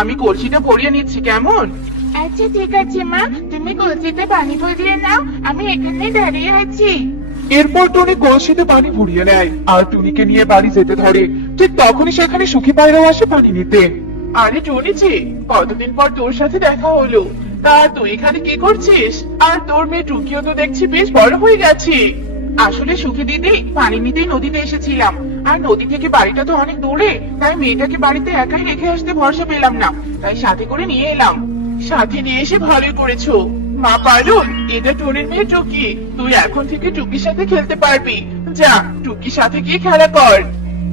আমি কলসিটা ভরিয়ে নিচ্ছি, কেমন? আচ্ছা ঠিক আছে মা, তুমি কলসিতে পানি ভরিয়ে নাও, আমি এখানে দাঁড়িয়ে আছি। এরপর টুনি কলসিতে পানি ভরিয়ে নেয় আর টুনিকে নিয়ে বাড়ি যেতে ধরে। ঠিক তখনই সেখানে সুখী পায়রাও আসে পানি নিতে। আরে টুনিজি, কতদিন পর তোর সাথে দেখা হলো। তা তুই এখানে কি করছিস? আর তোর মেয়ে টুকিও তো দেখছি বেশ বড় হয়ে গেছে। আসলে সুখী দিদি, পানি নিতেই নদীতে এসেছিলাম। আর নদী থেকে বাড়িটা তো অনেক দূরে, তাই মেয়েটাকে বাড়িতে একাই রেখে আসতে ভরসা পেলাম না, তাই সাথে করে নিয়ে এলাম। সাথে নিয়ে এসে ভালোই করেছো। মা পারুল, এটা টুনির মেয়ে টুকি। তুই এখন থেকে টুকির সাথে খেলতে পারবি। যা, টুকির সাথে গিয়ে খেলা কর।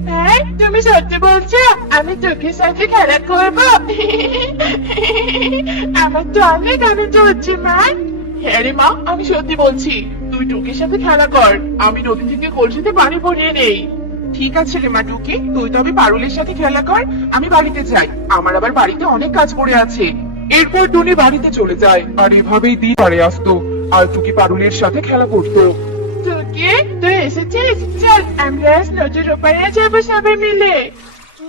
হ্যাঁ, তুমি সত্যি বলছো? আমি টুকির সাথে খেলা করবো? আমার তো অনেক আনন্দ হচ্ছে মা। হ্যাঁ রে মা, আমি সত্যি বলছি। তুই টুকির সাথে খেলা কর, আমি নদী থেকে কলসিতে পানি ভরিয়ে নেই। ঠিক আছে রে মা টুকি, তুই তবে পারুলের সাথে খেলা কর, আমি বাড়িতে যাই। আমার আবার বাড়িতে অনেক কাজ পড়ে আছে। এরপর টুনি বাড়িতে চলে যায় আর এভাবেই দিন পারে আসতো আর টুকি পারুলের সাথে খেলা করতো। টুকি, তুই এসেছিস? চল আমরা আজ নদীর ওপারে যাবো সবাই মিলে।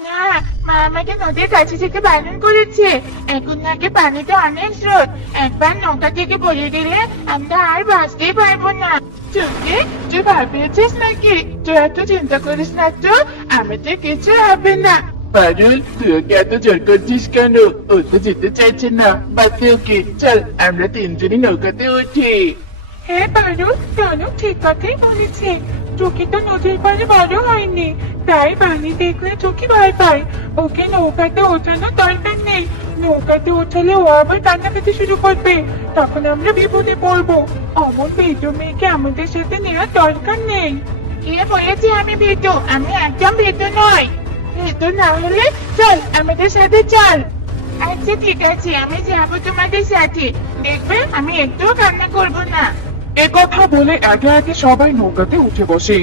না, মা আমাকে নদীর কাছে যেতে বারণ করেছে। এখন নাকি পানিতে অনেক স্রোত, একবার নৌকা থেকে পড়ে গেলে আমরা আর বাঁচতেই পারবো না। টুকি, তুই ভয় পেয়েছিস নাকি? তুই এত চিন্তা করিস না তো, আমাদের কিছু হবে না। পারুল, তুই ওকে এত জোর করছিস কেন? ও তো যেতে চাইছে না। বাকি ওকে, চল আমরা তিনজনই নৌকাতে উঠি। হ্যাঁ পারুল, তনু ঠিক কথাই বলেছে। টুকি তো নদীর পাড়ে বড় হয়নি, তাই পানি দেখলে টুকি ভয় পায়। ওকে নৌকাতে ওঠানোর দরকার নেই। নৌকাতে ওঠালে ও আবার কান্না পেতে শুরু করবে, তখন আমরা বিপদে পড়বো। অমন ভীতু মেয়েকে আমাদের সাথে নেওয়ার দরকার নেই। কে বলেছি আমি ভীতু? আমি একদম ভীতু নই। ভীতু না হলে চল আমাদের সাথে চল। আচ্ছা ঠিক আছে, আমি যাবো তোমাদের সাথে। দেখবে আমি একটুও কান্না করবো না। একথা বলে একে একে সবাই নৌকাতে উঠে বসে।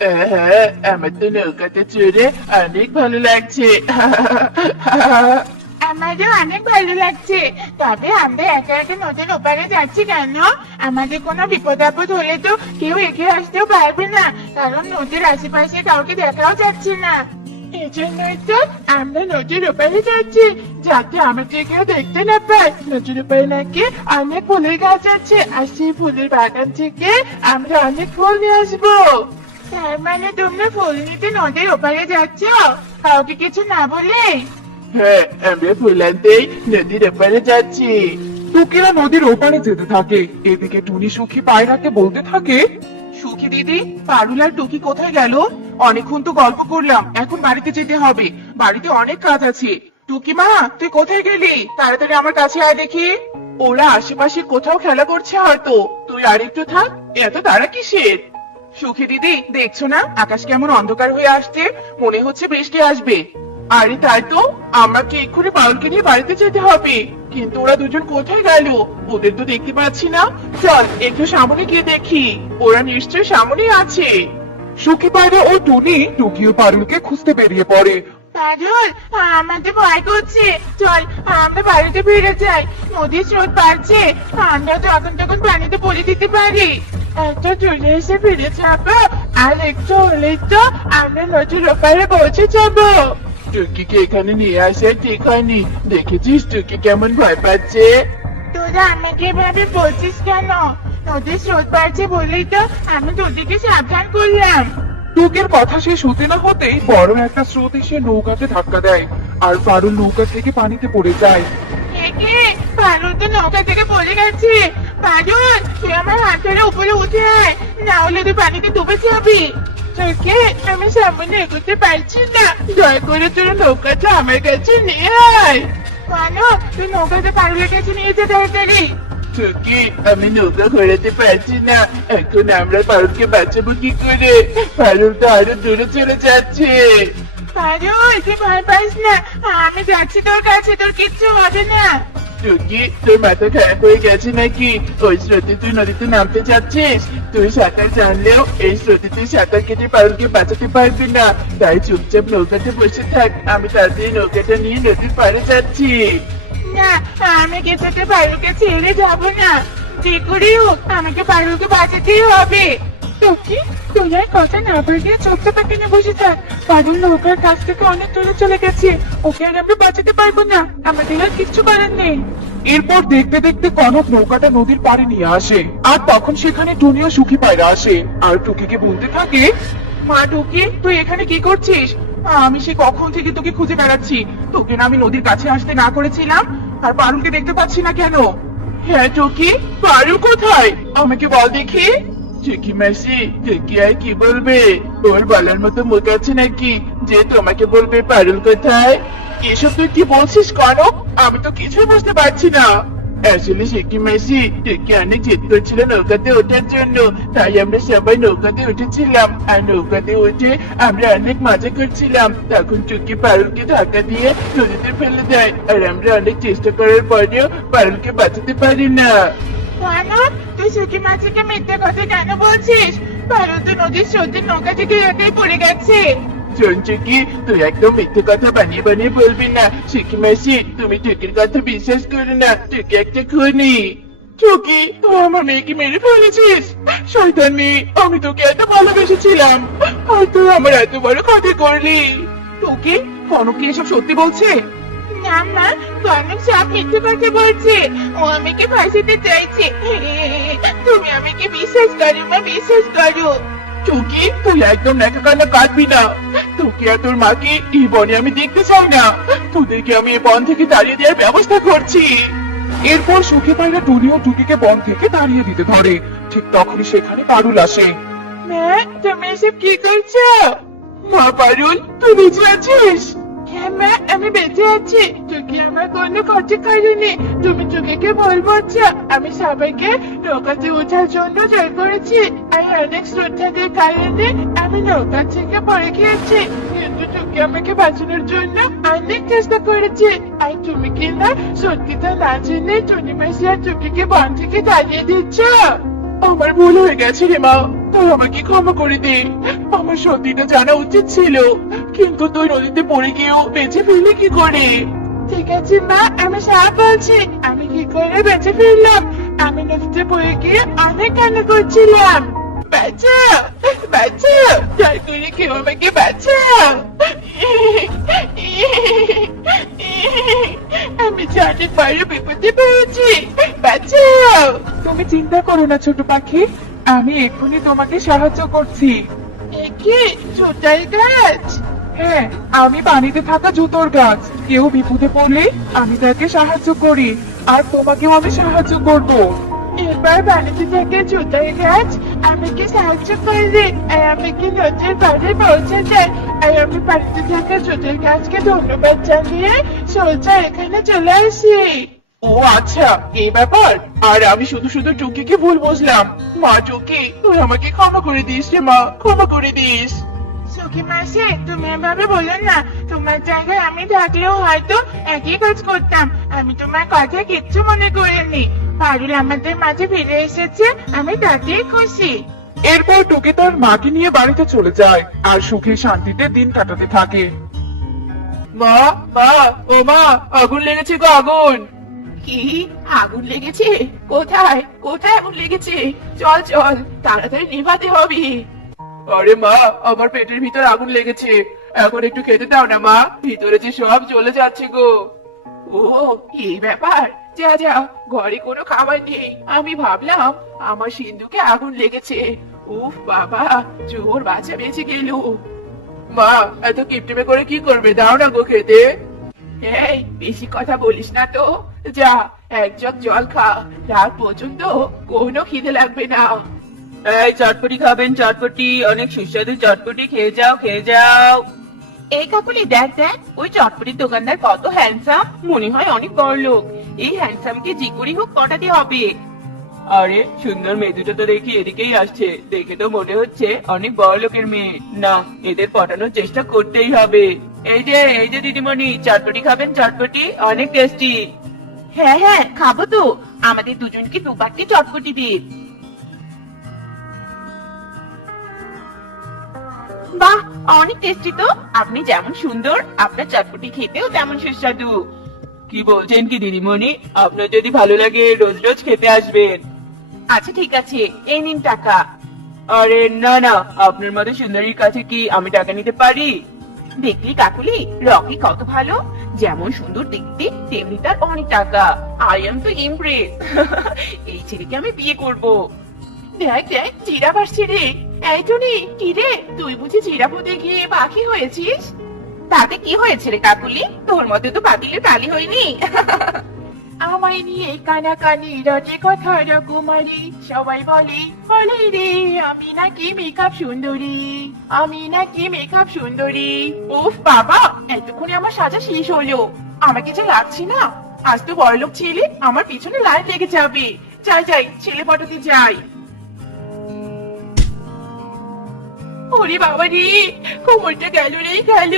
হ্যাঁ, আমার তো নৌকাতে চড়ে অনেক ভালো লাগছে। আমারও অনেক ভালো লাগছে। তবে আমরা একা একা নদীর ওপারে যাচ্ছি কেন? আমাদের কোনো বিপদ আপদ হলে তো কেউ এগিয়ে আসতেও পারবে না, কারণ নদীর আশেপাশে কাউকে দেখাও যাচ্ছে না। এজন্যই তো আমরা নদীর ওপারে যাচ্ছি, যাতে আমাদের কেউ দেখতে না পায়। নদীর ওপারে নাকি অনেক ফুলের গাছ আছে, আর সেই ফুলের বাগান থেকে আমরা অনেক ফুল নিয়ে আসবো। তার মানে তোমরা ফুল নিতে নদীর ওপারে যাচ্ছ, কাউকে কিছু না বলে? হ্যাঁ, আমরা ফুল আনতেই নদীর ওপারে যাচ্ছি। টুকিরা নদীর ওপারে যেতে থাকে। এদিকে টুনি সুখী পায়রাকে বলতে থাকে, সুখী দিদি, পারুল আর টুকি কোথায় গেল? অনেকক্ষণ তো গল্প করলাম, এখন বাড়িতে যেতে হবে। বাড়িতে অনেক কাজ আছে। টুকি মা, তুই কোথায় গেলি? তাড়াতাড়ি আমার কাছে আয় দেখি। ওরা আশেপাশে কোথাও খেলা করছে হয়তো। তুই আর একটু থাক, এত তাড়া কিসের? সুখী দিদি, দেখছো না আকাশ কেমন অন্ধকার হয়ে আসছে? মনে হচ্ছে বৃষ্টি আসবে। আরে তাই তো, আমাকে এক্ষুনি পারুলকে নিয়ে বাড়িতে যেতে হবে। কিন্তু ওরা দুজন কোথায় গেল? ওদের তো দেখতে পাচ্ছি না। চল একটু সামনে গিয়ে দেখি, ওরা নিশ্চয়ই সামনেই আছে। সুখী পায়রা ও টুনি টুকি ও পারুলকে খুঁজতে বেরিয়ে পড়ে। পারুল, আমাদের ভয় করছে, চল আমরা বাড়িতে ফিরে যাই। নদীর স্রোত বাড়ছে, আমরা যখন তখন পানিতে পড়ে দিতে পারি। একটা চলে এসে ফিরে যাবো, আর একটু হলেই তো আমরা নদীর ওপারে পৌঁছে যাবো। টুকিকে এখানে নিয়ে আসা ঠিক হয়নি। দেখেছিস টুকি কেমন ভয় পাচ্ছে? তোরা আমাকে এভাবে বলছিস কেন? নদীর স্রোত বাড়ছে বলেই তো আমি তোদেরকে সাবধান করলাম। টুকির কথা শেষ হতে না হতেই বড় একটা স্রোত এসে নৌকাতে ধাক্কা দেয় আর পারুল নৌকা থেকে পানিতে পড়ে যায়। একে, পারুল তো নৌকা থেকে পড়ে গেছে। পারুল, তুই আমার হাত ধরে উপরে উঠে আয়, না হলে তুই পানিতে ডুবে যাবি। তোকে আমি সামনে এগোতে পারছি না, দয়া করে তোর নৌকাটা আমার কাছে নিয়ে আয়। কেন? তুই নৌকাতে পারুলের কাছে নিয়ে যা তাড়াতাড়ি। টুকি, আমি নৌকা ঘোরাতে পারছি না। এখন আমরা পারুলকে বাঁচাবো কি করে? পারুল তো আরো দূরে চলে যাচ্ছে। পারুল, তুই ভয় পাস না, আমি যাচ্ছি তোর কাছে, তোর কিচ্ছু হবে না। টুকি, তোর মাথা খারাপ হয়ে গেছে নাকি? ওই স্রোতে তুই নদীতে নামতে চাচ্ছিস? তুই সাঁতার জানলেও এই স্রোতে তুই সাঁতার কেটে পারুলকে বাঁচাতে পারবি না। তাই চুপচাপ নৌকাতে বসে থাক, আমি তাড়াতাড়ি নৌকাটা নিয়ে নদীর পাড়ে যাচ্ছি। না, আমি কিছুতে পারুলকে ছেড়ে যাবো না। যে করেই হোক আমাকে পারুলকে বাঁচাতেই হবে। টুকি তুই আর কথা না বাড়িয়ে চোখটা পেটিনে বসে থাক। পারুল নৌকার কাছ থেকে অনেক দূরে চলে গেছে, ওকে আর আমরা বাঁচাতে পারবো না, আমাদের আর কিচ্ছু করার নেই। এরপর দেখতে দেখতে কনক নৌকাটা নদীর পাড়ে নিয়ে আসে, আর তখন সেখানে টুনিও সুখী পায়রা আসে আর টুকিকে বলতে থাকে, মা টুকি তুই এখানে কি করছিস? আমি সে কখন থেকে তোকে খুঁজে বেড়াচ্ছি। তোকে না আমি নদীর কাছে আসতে না করেছিলাম, আর পারুলকে দেখতে পাচ্ছি না কেন? হ্যাঁ টুকি, পারুল কোথায়? আমাকে বল দেখি। চিকি মাসি চিকি আর কি বলবে? ওর বলার মতো মুখ আছে নাকি যে তোমাকে বলবে পারুল কোথায়? এসব তুই কি বলছিস কনক? আমি তো কিছুই বুঝতে পারছি না। আসলে চিকি মাসি চিকি অনেক জেদ করছিল নৌকাতে ওঠার জন্য, তাই আমরা সবাই নৌকাতে উঠেছিলাম, আর নৌকাতে উঠে আমরা অনেক মজা করছিলাম। তখন চুকি পারুলকে ধাক্কা দিয়ে নদীতে ফেলে দেয়, আর আমরা অনেক চেষ্টা করার পরেও পারুলকে বাঁচাতে পারি না। কনক তুই সুখী মাছকে মিথ্যে কথা কেন বলছিস? পারুল তো নদীর স্রোতের নৌকা থেকে একাই পড়ে গেছে। শোন চুকি, তুই একদম মিথ্যে কথা বানিয়ে বানিয়ে বলবি না। চিকি মাসি তুমি টুকির কথা বিশ্বাস করো না, টুকি একটা খুনি। টুকি তুই আমার মেয়েকে মেরে ফেলেছিস। শয়তান মেয়ে, আমি তোকে এত ভালোবেসেছিলাম, আর তুই আমার এত বড় ক্ষতি করলি। টুকি কনক কি এসব সত্যি বলছে? না মা, কনক সব মিথ্যে কথা বলছে। ও আমাকে ফাঁসাতে চাইছে। তুমি আমাকে বিশ্বাস করো মা, বিশ্বাস করো। টুকি তুই একদম ন্যাকা কান্না কাঁদবি না। তোকে আর তোর মাকে এই বনে আমি দেখতে চাই না। তোদেরকে আমি এই বন থেকে তাড়িয়ে দেওয়ার ব্যবস্থা করছি। এরপর সুখী পায়রা টুনি ও টুকিকে বন থেকে তাড়িয়ে দিতে ধরে। ঠিক তখনই সেখানে পারুল আসে। মা তুমি এসব কি করছো? মা পারুল তুই বেঁচে আছিস? হ্যাঁ মা, আমি বেঁচে আছি। টুকি আমার কোনো ক্ষতি করেনি। তুমি টুকিকে ভুল বলছো। আমি সবাইকে নৌকাতে ওঠার জন্য জয় করেছি, আর অনেক শ্রদ্ধাদের কারণে আমি নৌকা থেকে পড়ে গিয়েছি। কিন্তু টুকি আমাকে বাঁচানোর জন্য অনেক চেষ্টা করেছে। আর তুমি কি না সত্যিটা না জেনে টুনি মাসি আর টুকিকে বন থেকে তাড়িয়ে দিচ্ছ? আমার ভুল হয়ে গেছে রে মা, তুই আমাকে ক্ষমা করে দে। আমার সত্যিটা জানা উচিত ছিল, কিন্তু তুই নদীতে পড়ে গিয়েও বেঁচে ফিরলি কি করে? ঠিক আছে মা, আমি সব বলছি। আমি কি করে বেঁচে ফিরলাম? আমি নদীতে পড়ে গিয়ে অনেক কান্না করছিলাম। বাঁচাও, বাঁচাও, দয়া করে কেউ আমাকে বাঁচাও। আমি যে অনেক বড় বিপদে পড়েছি, বাঁচাও। তুমি চিন্তা করো না ছোট পাখি, আমি এক্ষুনি তোমাকে সাহায্য করছি। এ কি ছোটাই গাছ? হ্যাঁ, আমি পানিতে থাকা জুতোর গাছ। কেউ বিপদে পড়লে আমি তাকে সাহায্য করি, আর তোমাকেও আমি সাহায্য করব। এবার বাড়িতে থেকে জুতাই গাছ আমাকে সাহায্য করবে, আর আমাকে নদীর পাড়ে পৌঁছে দেয়। আর আমি বাড়িতে থাকা জুতাই গাছকে ধন্যবাদ জানিয়ে সোজা এখানে চলে আসি। ও আচ্ছা, এই ব্যাপার। আর আমি শুধু শুধু টুকিকে ভুল বুঝলাম। মা টুকি তুই আমাকে ক্ষমা করে দিস রে মা, ক্ষমা করে দিস। সুখী মাসি তুমি এভাবে বলো না। তোমার জায়গায় আমি থাকলেও হয়তো একই কাজ করতাম। আমি তোমার কথা কিচ্ছু মনে করিনি। পারুল আমাদের মাঝে ফিরে এসেছে, আমি তাতেই খুশি। এরপর টুকি তার মাকে নিয়ে বাড়িতে চলে যায়, আর সুখে শান্তিতে দিন কাটাতে থাকে। মা মা ও মা, আগুন লেগেছে গো, আগুন। কি আগুন লেগেছে? কোথায় কোথায় আগুন লেগেছে? চল চল, তাড়াতাড়ি নিভাতে হবে। আরে মা, আমার পেটের ভিতর আগুন লেগেছে, এখন একটু খেতে দাও না মা, ভিতরে যে সব জ্বলে যাচ্ছে গো। ও এই ব্যাপার, যা যা, ঘরে কোনো খাবার নেই। আমি ভাবলাম আমার সিন্ধুকে আগুন লেগেছে। উফ বাবা, জোর বাঁচা বেঁচে গেল। মা এত কিপটিমে করে কি করবে, দাও না গো খেতে। এই বেশি কথা বলিস না তো, যা এক জগ জল খা, রাত পর্যন্ত কোনো খিদে লাগবে না। এই চটপটি খাবেন? চটপটি, অনেক সুস্বাদু চটপটি, খেয়ে যাও খেয়ে যাও। এই কাকুলি দেখ দেখ, ওই চটপটির দোকানদার কত হ্যান্ডসাম, মনে হয় অনেক বড় লোক। এই হ্যান্ডসামকে যে করেই হোক পটাতে হবে। আরে সুন্দর মেয়ে দুটো তো দেখি এদিকেই আসছে, দেখে তো মনে হচ্ছে অনেক বড় লোকের মেয়ে। না, এদের পটানোর চেষ্টা করতেই হবে। এই যে দিদিমণি, চটপটি খাবেন? চটপটি অনেক টেস্টি। হ্যাঁ হ্যাঁ খাবো তো, আমাদের দুজনকে দুপাটি চটপটি দিন। বাহ, অনেক টেস্টি তো। আপনি যেমন সুন্দর, আপনার চটপটি খেতেও তেমন সুস্বাদু। কি বলছেন কি দিদিমণি? আপনার যদি ভালো লাগে রোজ রোজ খেতে আসবেন। আচ্ছা ঠিক আছে, এই নিন টাকা। আরে না না, আপনার মতো সুন্দরীর কাছে কি আমি টাকা নিতে পারি? দেখলি কাকুলি, রকি কত ভালো, যেমন সুন্দর দেখতে তেমনি তার অনেক টাকা। আই এম তো ইমপ্রেস। এই ছেলেকে আমি বিয়ে করব। দেখ দেখ, জিরাফ আসছে রে। এই টুনি, কি রে, তুই বুঝি জিরাফ হতে গিয়ে পাখি হয়েছিস? তাতে কি হয়েছে রে কাকুলি, তোর মধ্যে তো পাতিলের কালি হয়নি। আমায় নিয়ে কানাকানি রটে কথা রকুমারি, সবাই বলে বলে রে আমি নাকি মেকআপ সুন্দরী, আমি নাকি মেকআপ সুন্দরী। উফ বাবা, এতক্ষণে আমার সাজা শেষ হলো। আমাকে যে লাগছে না, আজ তো বড়লোক ছেলে আমার পিছনে লাইন লেগে যাবে। যাই যাই, ছেলে পটাতে যাই। ওরে বাবা রে, কোমরটা গেল রে গেল।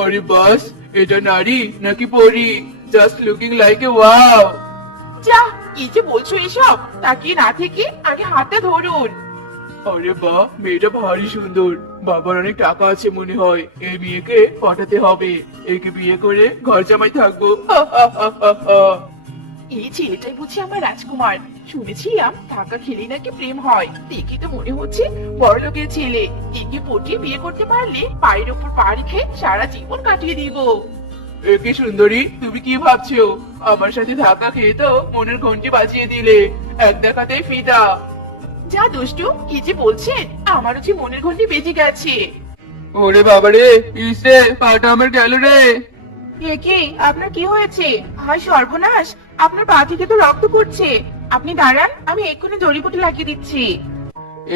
আরে বাস, এটা নারী নাকি পরী? Just looking like a wow. যা, কি যে বলছো এসব? তাকিয়ে না থেকে আগে হাতটা ধরুন। আরে বাহ, মেয়েটা ভারী সুন্দর। বাবার অনেক টাকা আছে মনে হয়। এই মেয়েকে পটাতে হবে। একে বিয়ে করে ঘর জামাই থাকবো। হা, হা, হা, হা, হা। এই ছেলেটাই বুঝি আমার রাজকুমার। শুনেছিলাম টাকা খেলে নাকি প্রেম হয়। দেখি তো মনে হচ্ছে বড় লোকের ছেলে। একে পটিয়ে বিয়ে করতে পারলে পায়ের ওপর পা রেখে সারা জীবন কাটিয়ে দিব। একে সুন্দরী, তুমি কি ভাবছো? আমার সাথে ধাক্কা খেয়ে তো মনের ঘন্টি বাজিয়ে দিলে। এক দেখাতেই ফিদা। যা দুষ্টু, কি যে বলছেন, আমারও যে মনের ঘন্টি বেজে গেছে। ওরে বাবারে, ইসে পাটা আমার গেল রে। এ কি, আপনার কি হয়েছে? হায় সর্বনাশ, আপনার পা থেকে তো রক্ত পড়ছে। আপনি দাঁড়ান, আমি এক্ষুনি জড়িবুটি লাগিয়ে দিচ্ছি।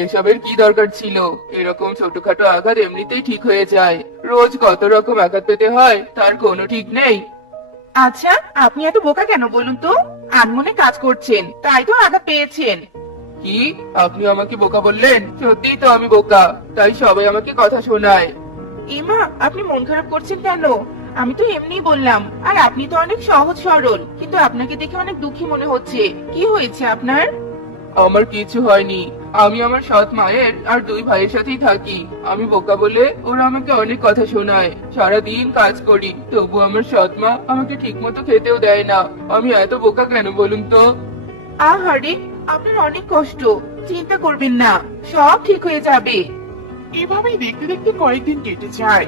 এসবের কি দরকার ছিল? এরকম ছোটখাটো আঘাত এমনিতেই ঠিক হয়ে যায়। রোজ কত রকম আঘাত পেতে হয় তার কোনো ঠিক নেই। আচ্ছা, আপনি এত বোকা কেন বলুন তো? আনমনে কাজ করছেন, তাই তো আঘাত পেয়েছেন। কি, আপনি আমাকে বোকা বললেন? সত্যিই তো আমি বোকা, তাই সবাই আমাকে কথা শোনায়। ইমা, আপনি মন খারাপ করছেন কেন? আমি তো এমনিই বললাম। আর আপনি তো অনেক সহজ সরল, কিন্তু আপনাকে দেখে অনেক দুঃখী মনে হচ্ছে। কি হয়েছে আপনার? আমার কিছু হয়নি। আমি আমার সৎ মায়ের আর দুই ভাইয়ের সাথেই থাকি। আমি বোকা বলে ওরা আমাকে অনেক কথা শোনায়। সারাদিন কাজ করি, তবু আমার সৎ মা আমাকে ঠিক মতো খেতেও দেয় না। আমি এত বোকা কেন বলুন তো? আহারে, আপনার অনেক কষ্ট। চিন্তা করবেন না, সব ঠিক হয়ে যাবে। এভাবেই দেখতে দেখতে কয়েকদিন কেটে যায়।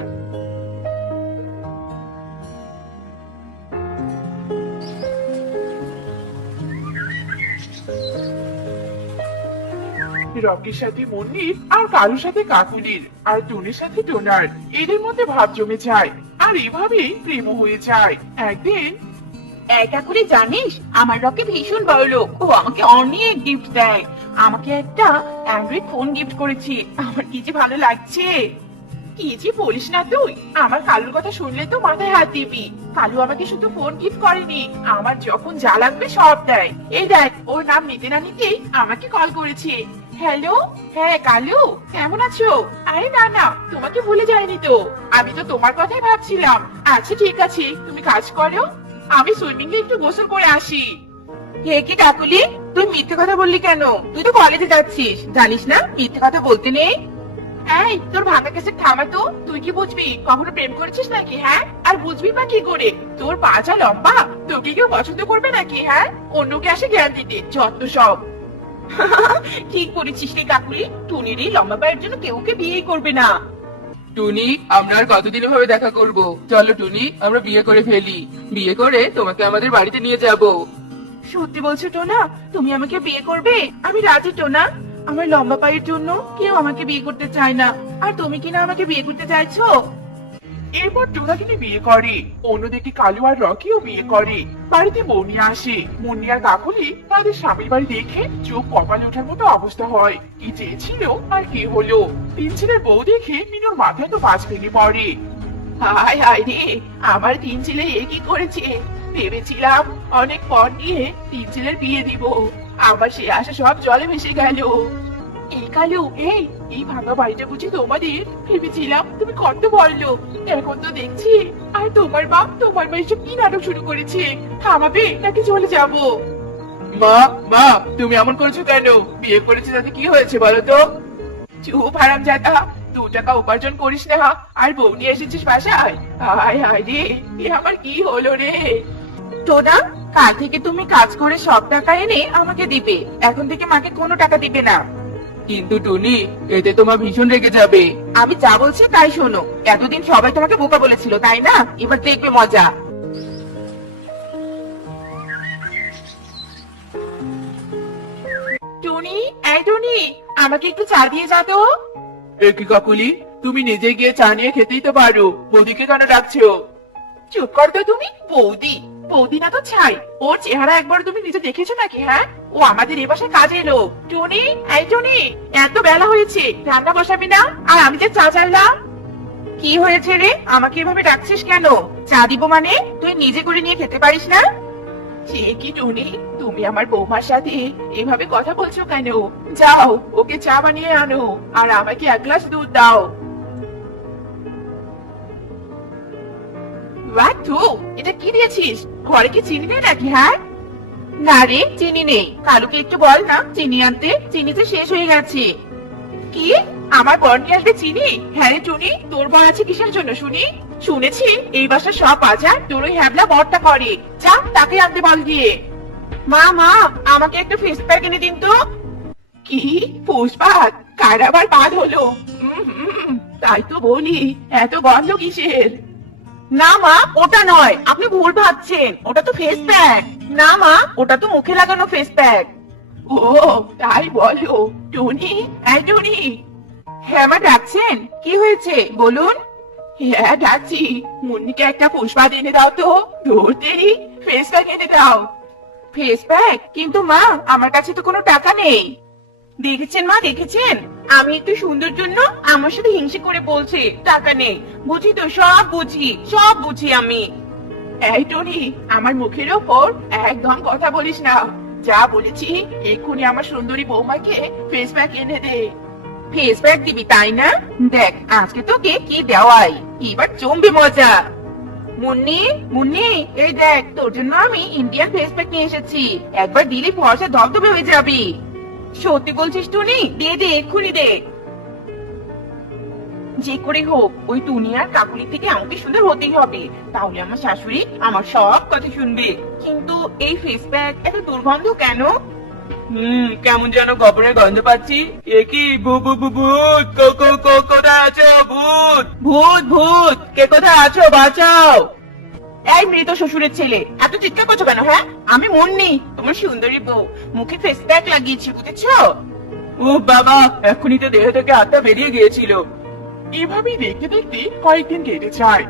রকির সাথে মুন্নির, আর কালুর সাথে কাকুলির, আর টুনির সাথে টোনার, এদের মধ্যে ভাব জমে যায়। আর এভাবেই প্রেম হয়ে যায়। একদিন একা করে জানিস, আমার রকি ভীষণ বড়লোক। ও আমাকে অনেক গিফট দেয়। আমাকে একটা অ্যান্ড্রয়েড ফোন গিফট করেছে। আমার কি যে ভালো লাগছে। কি যে বলিস না তুই, আমার কালুর কথা শুনলে তো মাথায় হাত দিবি। কালু আমাকে শুধু ফোন গিফট করেনি, আমার যখন যা লাগবে সব দেয়। এই দেখ, ওর নাম নিতে না নিতেই আমাকে কল করেছে। হ্যালো, হ্যাঁ কালু, কেমন আছো? আরে না না, তোমাকে ভুলে যাইনি তো। আমি তো তোমার কথাই ভাবছিলাম। আচ্ছা ঠিক আছে, তুমি কাজ করো, আমি সুইমিং এ একটু গোসল করে আসি। হে কি কাকুলি, তুই মিথ্যে কথা বললি কেন? তুই তো কলেজে যাচ্ছিস, জানিস না মিথ্যে কথা বলতে নেই। এই তোর ভাঙা কেসে থামা তো। তুই কি বুঝবি কখনো প্রেম করেছিস নাকি? হ্যাঁ, আর বুঝবি বা কি করে? তোর পা যা লম্বা, তোকে কেউ পছন্দ করবে নাকি? হ্যাঁ, অন্যকে আসে জ্ঞান দিতে, যত সব। ঠিক করেছিস রে কাকুলি, টুনির এই লম্বা পায়ের জন্য কেউ কে বিয়ে করবে না। টুনি, আমরা আর কতদিন ভাবে দেখা করব? চলো টুনি, আমরা বিয়ে করে ফেলি। বিয়ে করে তোমাকে আমাদের বাড়িতে নিয়ে যাব। সত্যি বলছো টোনা? তুমি আমাকে বিয়ে করবে? আমি রাজি টোনা। আমার লম্বা পায়ের জন্য কেউ আমাকে বিয়ে করতে চায় না, আর তুমি কিনা আমাকে বিয়ে করতে চাইছো। এরপর টোনাকে বিয়ে করে। অন্যদিকে কালু আর রকিও বিয়ে করে। বাড়িতে মনি আসে। মুন্নি আর কাকুলি তাদের স্বামীর বাড়ি দেখে চোখ কপালে ওঠার মতো অবস্থা হয়। কি চেয়েছিল আর কি হলো? তিন ছেলের বউ দেখে মিনুর মাথায় তো বাজ ভেঙে পড়ে। হায় হায় রে, আমার তিন ছেলে এ কি করেছে? ভেবেছিলাম অনেক পর নিয়ে তিন ছেলের বিয়ে দিব, আবার সে আশা সব জলে ভেসে গেল। এই কালু, এই ভাঙা বাড়িটা বুঝি তোমাদের? ভেবেছিলাম তুমি কত বললো, এখন তো দেখছি আর তোমার বাপ তোমার মা এসব কি নাটক শুরু করেছে। থামাবে নাকি চলে যাব? মা, মা, তুমি এমন করছো কেন? বিয়ে করেছে তাতে কি হয়েছে বলো তো? চুপ হারামজাদা, 2 টাকা উপার্জন করিস না আর বউ নিয়ে এসেছিস বাসায়। হায় হায় রে, এ আমার কি হলো রে? টোনা, কাল থেকে তুমি কাজ করে সব টাকা এনে আমাকে দিবে। এখন থেকে মাকে কোনো টাকা দিবে না। কিন্তু টুনি, এতে তোমার ভীষণ রেগে যাবে। আমি যা বলছি তাই শোনো। এতদিন সবাই তোমাকে বোকা বলেছিল, তাই না? এবার দেখবে মজা। টুনি, এই টুনি, আমাকে একটু চা দিয়ে যা তো। কি কাকুলি, তুমি নিজে গিয়ে চা নিয়ে খেতেই তো পারো, বৌদিকে কেন ডাকছো? চুপ কর তো তুমি। বৌদি, বৌদি না তো ছাই। ওর চেহারা একবার তুমি নিজে দেখেছো নাকি? হ্যাঁ, ও আমাদের এ বাসায় কাজে এলো। টুনি, এই টুনি, এত বেলা হয়েছে, রান্না বসাবি না? আর আমি যে চা চাইলাম। কি হয়েছে রে? আমাকে এভাবে ডাকছিস কেন? চা দিব মানে? তুই নিজে করে নিয়ে খেতে পারিস না? সে কি টুনি, তুমি আমার বৌমার সাথে এভাবে কথা বলছো কেন? যাও, ওকে চা বানিয়ে আনো, আর আমাকে এক গ্লাস দুধ দাও। বাথু, এটা কি দিয়েছিস? ঘরে কি চিনি নেই নাকি? হ্যাঁ, না রে, চিনি নেই। কালুকে একটু বল না চিনি আনতে, চিনি তো শেষ হয়ে গেছে। কি, আমার বর নিয়ে আসবে চিনি? হ্যাঁ রে টুনি, তোর বর আছে কিসের জন্য শুনি? শুনেছি এই বাসার সব বাজার তোর ওই হ্যাবলা বরটা করে। যা, তাকে আনতে বল গিয়ে। মা, মা, আমাকে একটা ফেস প্যাক এনে দিন তো। কি পুষ্পাত? কার আবার বাদ হলো? তাই তো বলি, এত গন্ধ কিসের? না মা, ওটা নয়, আপনি ভুল ভাবছেন। ওটা তো ফেস প্যাক। না মা, ওটা তো মুখে লাগানো ফেস প্যাক। ও তাই বলো। টুনি, এই টুনি। হ্যাঁ মা, ডাকছেন? কি হয়েছে বলুন। হ্যাঁ ডাকছি, মুন্নিকে একটা পুষ্পাত এনে দাও তো। ধরতেই ফেস প্যাক এনে দাও। Face pack? কিন্তু মা, আমার কাছে তো কোনো টাকা নেই। দেখেছেন মা, দেখেছেন? আমি একটু সুন্দর জন্য আমার সাথে হিংসে করে বলছে টাকা নেই। বুঝি তো, সব বুঝি, সব বুঝি আমি। এই টনি, আমার মুখের ওপর একদম কথা বলিস না। যা বলেছি এক্ষুনি আমার সুন্দরী বৌমাকে ফেস প্যাক এনে দে। ফেস প্যাক দিবি তাই না? দেখ আজকে তোকে কি দেওয়াই, এবার জমবে মজা। মুন্নি, মুন্নি, এই দেখ তোর জন্য আমি ইন্ডিয়ান ফেস প্যাক নিয়ে এসেছি। একবার দিলে ফর্সা ধবধবে হয়ে যাবি। সত্যি বলছিস টুনি? দে দে, এক্ষুনি দে। যে করে হোক ওই টুনি আর কাকুলি থেকে আমাকে সুন্দর হতেই হবে, তাহলে আমার শাশুড়ি আমার সব কথা শুনবে। কিন্তু এই ফেস প্যাক এত দুর্গন্ধ কেন? কেমন যেন গোবরের গন্ধ পাচ্ছি। এ কি ভূত? কোথায় আছো? ভূত, ভূত, ভূত, কে কোথায় আছো? বাঁচাও। এই মৃত শ্বশুরের ছেলে, এত চিৎকার করছো কেন? হ্যাঁ, আমি মুন্নি, তোমার সুন্দরী বউ। মুখে ফেস প্যাক লাগিয়েছি, বুঝেছো? ও বাবা, এখনই তো দেহ থেকে আত্মা বেরিয়ে গিয়েছিল। এভাবেই দেখতে দেখতে কয়েকদিন কেটে যায়।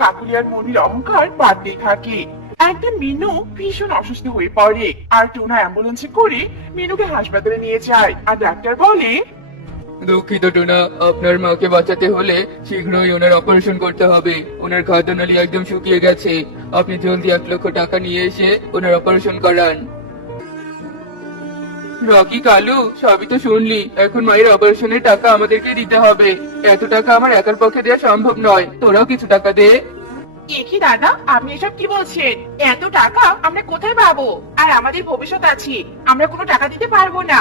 কাকুলি আর মনির অহংকার বাড়তেই থাকে। একদিন মিনু ভীষণ অসুস্থ হয়ে পড়ে, আর টুনা অ্যাম্বুলেন্সে করে মিনুকে হাসপাতালে নিয়ে যায়। আর ডাক্তার বলে, দুঃখিত টুনা, আপনার মাকে বাঁচাতে হলে শীঘ্রই ওনার অপারেশন করতে হবে। ওনার খাদ্যনালী একদম শুকিয়ে গেছে। আপনি জলদি 1 লক্ষ টাকা নিয়ে এসে ওনার অপারেশন করান। রকি, কালু, সবই তো শুনলি। এখন মায়ের অপারেশনের টাকা আমাদেরকে দিতে হবে। এত টাকা আমার একার পক্ষে দেওয়া সম্ভব নয়, তোরাও কিছু টাকা দে। কি দাদা, আপনি এসব কি বলছেন? এত টাকা আমরা কোথায় পাবো? আর আমাদের ভবিষ্যৎ আছে, আমরা কোনো টাকা দিতে পারবো না।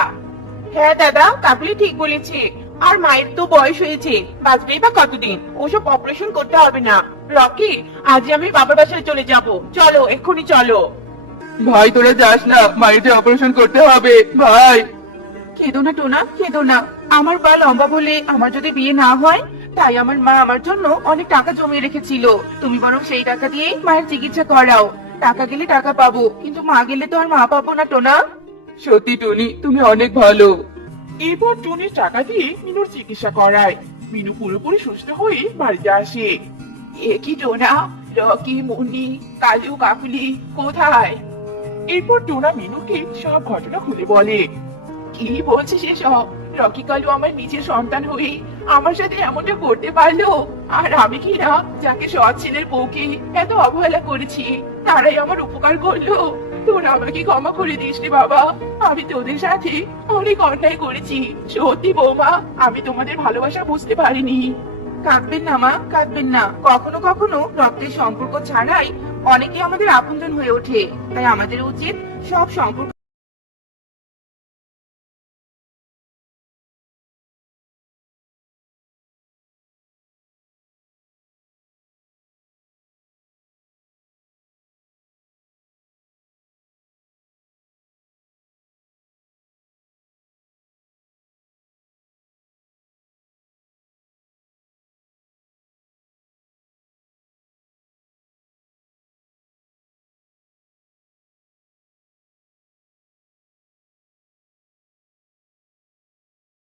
হ্যাঁ দাদা, কাকুলি ঠিক বলেছে। আর মায়ের তো বয়স হয়েছে, বাঁচবেই বা কতদিন? ওসব অপারেশন করতে হবে না। রকি, আজ আমি বাবার বাসায় চলে যাব। চলো, এক্ষুনি চলো। ভাই তোরা যাস না, মায়ের যে অপারেশন করতে হবে ভাই। কেঁদো না টোনা, কেঁদো না। আমার পা লম্বা বলে আমার যদি বিয়ে না হয়, তাই আমার মা আমার জন্য অনেক টাকা জমিয়ে রেখেছিল। তুমি বরং সেই টাকা দিয়ে মায়ের চিকিৎসা করাও। টাকা গেলে টাকা পাবো, কিন্তু মা গেলে তো আর মা পাবো না টোনা। সত্যি টুনি, তুমি অনেক ভালো। এরপর টুনির টাকা দিয়ে মিনুর চিকিৎসা করায়। মিনু পুরোপুরি সুস্থ হয়ে বাড়িতে আসে। এ কি টোনা, রকি, মুন্নি, কালু, কাকুলি কোথায়? এরপর টোনা মিনুকে সব ঘটনা খুলে বলে। কি বলছিস এসব? রকি, কালু আমার নিজের সন্তান হয়ে আমার সাথে এমনটা করতে পারলো? আর আমি কি না, যাকে সৎ ছেলের বউকে এত অবহেলা করেছি, তারাই আমার উপকার করলো। তোরা আমাকে ক্ষমা করে দিস রে বাবা। আমি তোদের সাথে অনেক অন্যায় করেছি। সত্যি বৌমা, আমি তোমাদের ভালোবাসা বুঝতে পারিনি। কাঁদবেন না মা, কাঁদবেন না। কখনো কখনো রক্তের সম্পর্ক ছাড়াই অনেকে আমাদের আপনজন হয়ে ওঠে। তাই আমাদের উচিত সব সম্পর্ক